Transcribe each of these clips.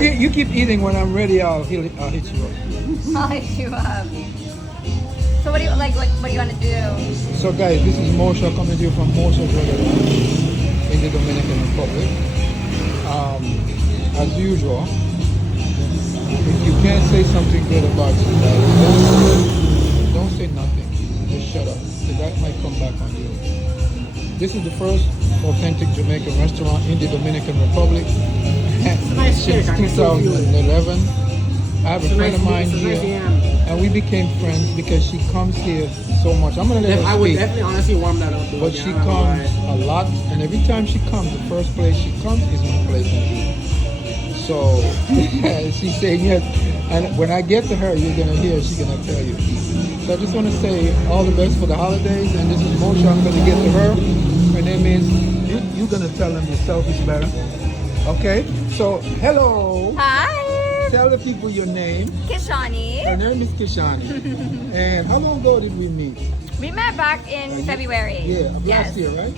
You keep eating. When I'm ready, I'll hit you up. I'll hit you up. So what do you like? What do you want to do? So guys, this is Mosha coming to you from Mosha's Reggae in the Dominican Republic. As usual, if you can't say something good about somebody, don't say nothing. Just shut up. The guy might come back on you. This is the first authentic Jamaican restaurant in the Dominican Republic since 2011. I have a friend of mine here, and we became friends because she comes here so much. I'm gonna let her speak. I would definitely honestly warm that up. But she comes a lot, and every time she comes, the first place she comes is my place in here. So she's saying yes, and when I get to her, you're gonna hear she's gonna tell you. So I just want to say all the best for the holidays, and this is Mosha. I'm gonna get to her. Her name is. You're gonna tell them yourself is better. Okay. So hello. Hi. Tell the people your name. Kishani. Her name is Kishani. And how long ago did we meet? We met back in February. Yeah, of last year, right?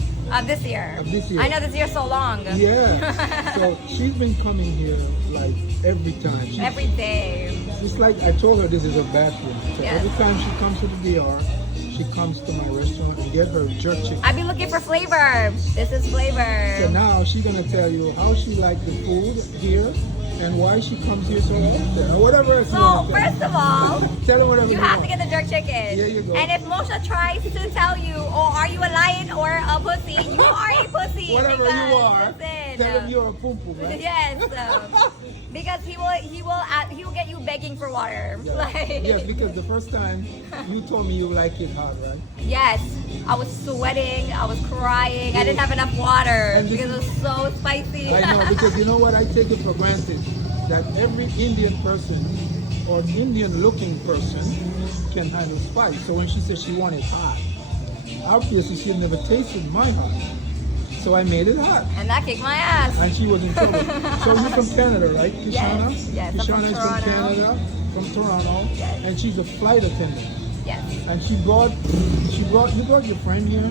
This year. Of this year. I know this year's so long. Yeah. So she's been coming here like every time. Every day. It's like I told her this is her bathroom. So Yes. every time she comes to the DR, she comes to my restaurant and get her jerk chicken. I've been looking for flavor. This is flavor. So now she's gonna tell you how she liked the food here and why she comes here so often, or whatever else you So want to say. first of all, Tell her whatever you you have want. to get the jerk chicken. There you go. And if Mosha tries to tell you, oh, are you a lion or a pussy? You are a pussy. Whatever because, you are, listen, tell him you're a pum pum, right? Yes, because he will get you begging for water. Yeah. Like, Yes, because the first time you told me you like it hot, right? yes, I was sweating, I was crying, I didn't have enough water And this because it was so spicy. I know, because you know what? I take it for granted that every Indian person or Indian-looking person can handle spice. So when she said she wanted hot, obviously she had never tasted my hot. So I made it hot. And that kicked my ass. And she was in trouble. So you're from Canada, right, Kishana? Yes, I'm from Kishana is from Toronto. Canada, from Toronto. Yes. And she's a flight attendant. Yes. And you brought your friend here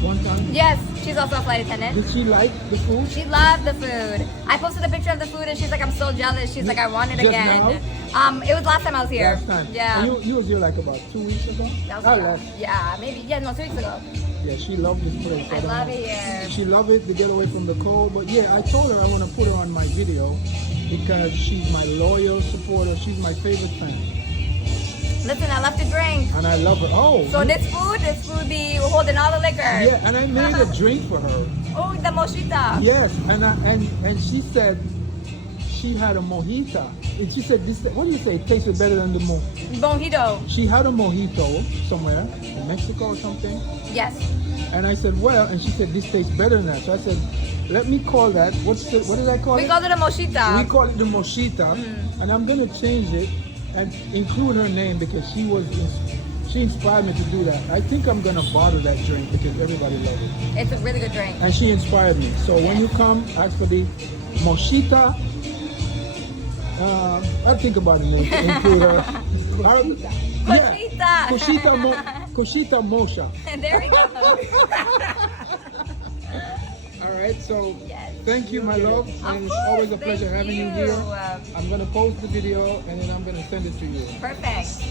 one time? Yes, she's also a flight attendant. Did she like the food? She loved the food. I posted a picture of the food and she's like, I'm so jealous. She's like, I want it Just again. now? It was last time I was here. Last time. Yeah. And you was here like about 2 weeks ago? That Oh, was, less. yeah, maybe. Yeah, no, 2 weeks ago. Yeah, she loved this place. I don't love know. it here. She loved it to get away from the cold. But yeah, I told her I want to put her on my video because she's my loyal supporter. She's my favorite fan. Listen, I love to drink. And I love her. Oh. So this food be holding all the liquor. Yeah, and I made a drink for her. Oh, the moshita. Yes, and she said she had a mojito. And she said, this. What do you say? It tasted better than the Mojito. She had a mojito somewhere in Mexico or something. Yes. And I said, well, and she said, this tastes better than that. So I said, let me call that. What did I call it? We call it a moshita. We call it the moshita. And I'm going to change it and include her name because she inspired me to do that. I think I'm going to bottle that drink because everybody loves it. It's a really good drink. And she inspired me. So when you come, ask for the moshita. I think about it more. Include her. Moshita. Koshita Mosha. There we go. All right, so Yes. thank you, my love. And it's always a Thank pleasure having you here. you. I'm going to post the video and then I'm going to send it to you. Perfect.